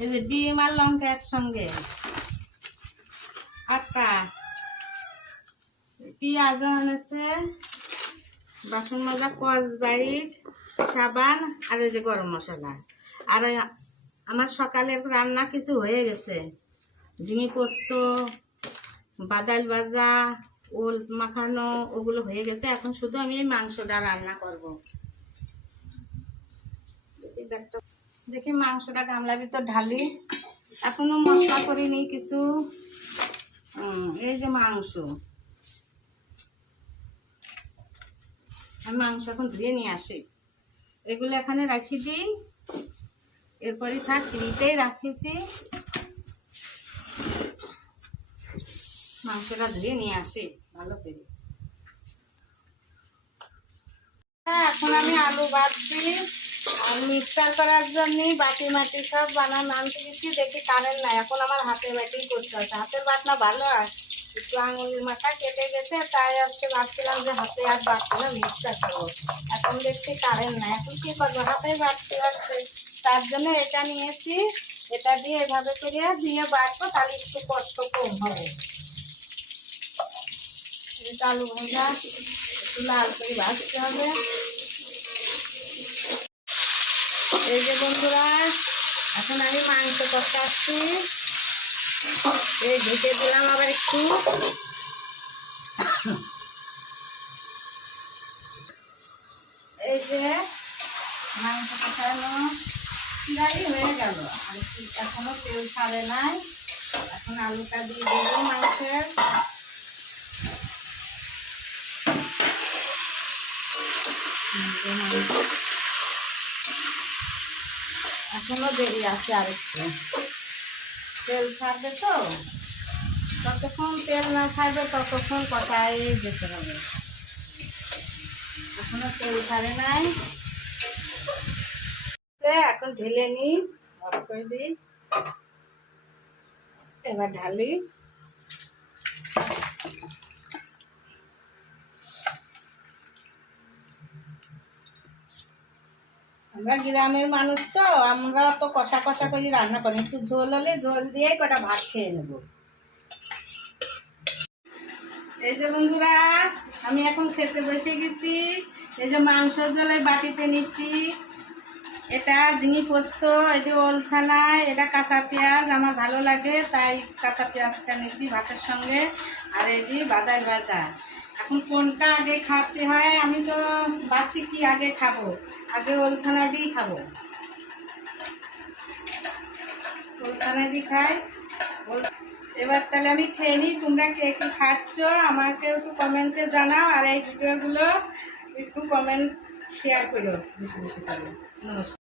এই যে ডিম আর লঙ্কা একসঙ্গে। আটা পেঁয়াজ এনেছে, বাসন মজা মাজা কসবাইট সাবান আর এই যে গরম মশলা। আর আমার সকালের রান্না কিছু হয়ে গেছে। ঝিঙে পোস্ত, বাদাল ভাজা ওল মাখানো, ওগুলো হয়ে গেছে। এখন শুধু আমি মাংসটা রান্না করব। ব্যাগটা- দেখি মাংসটা গামলার ভিতর ঢালি। এখনও মশলা করিনি কিছু। এই যে মাংস। আমি মাংস এখন ধুয়ে নিয়ে আসি। এগুলো এখানে রাখি দিই। এরপরে থাক ফ্রিতেই রাখেছি। মাংসটা ধুয়ে নিয়ে আসি ভালো করে। হ্যাঁ, এখন আমি আলু বাড়ছি আর মিক্সার করার জন্য বাটি মাটি সব বানানো। আনতে গেছি দেখি কারেন্ট নাই। এখন আমার হাতে বাটিই করতে হচ্ছে হাতের বাটনা ভালো আর একটু আঙুলের মাথা কেটে গেছে, তাই আজকে ভাবছিলাম যে হাতে আর বাটতে না মিক্সার করব। এখন দেখছি কারেন্ট নাই। এখন কী করব? হাতেই বাটতে পারছে তার জন্য এটা নিয়েছি। এটা দিয়ে এভাবে করে দিয়ে বাটবো, তাহলে একটু কষ্ট কম হবে। আলু ভাজা। একটু লাল করে ভাজতে হবে। এই যে বন্ধুরা, এখন আমি মাংস কষাচ্ছি। এই ঢেকে দিলাম আবার একটু। এই যে মাংস কষানো প্রায় হয়ে গেল। আর এখনও তেল ছাড়ে নাই। এখন আলুটা দিয়ে দেবো মাংসের। মাংস। এখনও দেরি আছে আরেকটু। তেল ছাড়বে তো? ততক্ষণ তেল না ছাড়বে ততক্ষণ কষাই যেতে হবে। এখনও তেল ছাড়ে নাই। এখন ঢেলে দিই এবার ঢালি। আমরা গ্রামের মানুষ তো, আমরা তো কষা কষা করে, রান্না করি। একটু ঝোল হলে ঝোল দিয়ে কটা ভাত খেয়ে নেব। এই যে বন্ধুরা, আমি এখন খেতে বসে গেছি। এই যে মাংস জলে বাটিতে নিচ্ছি। এটা ঝিঙি পোস্ত যে ওলছানা, এটা কাঁচা পেঁয়াজ, আমার ভালো লাগে, তাই কাঁচা পেঁয়াজটা নিচ্ছি ভাতের সঙ্গে। আর এটি বাদাল ভাজা। এখন কোনটা আগে খাতে হয়, আমি তো ভাবছি কি আগে খাব। আগে ওলছানা দিয়েই খাব। ওলছানা দিয়ে খাই। ওল- এবার তাহলে আমি খেয়ে নিই, তোমরা কে কি খাচ্ছ? আমাকে একটু কমেন্টে জানাও, আর এই ভিডিওগুলো একটু কমেন্ট শেয়ার করো, বেশি বেশি করে। নমস্কার।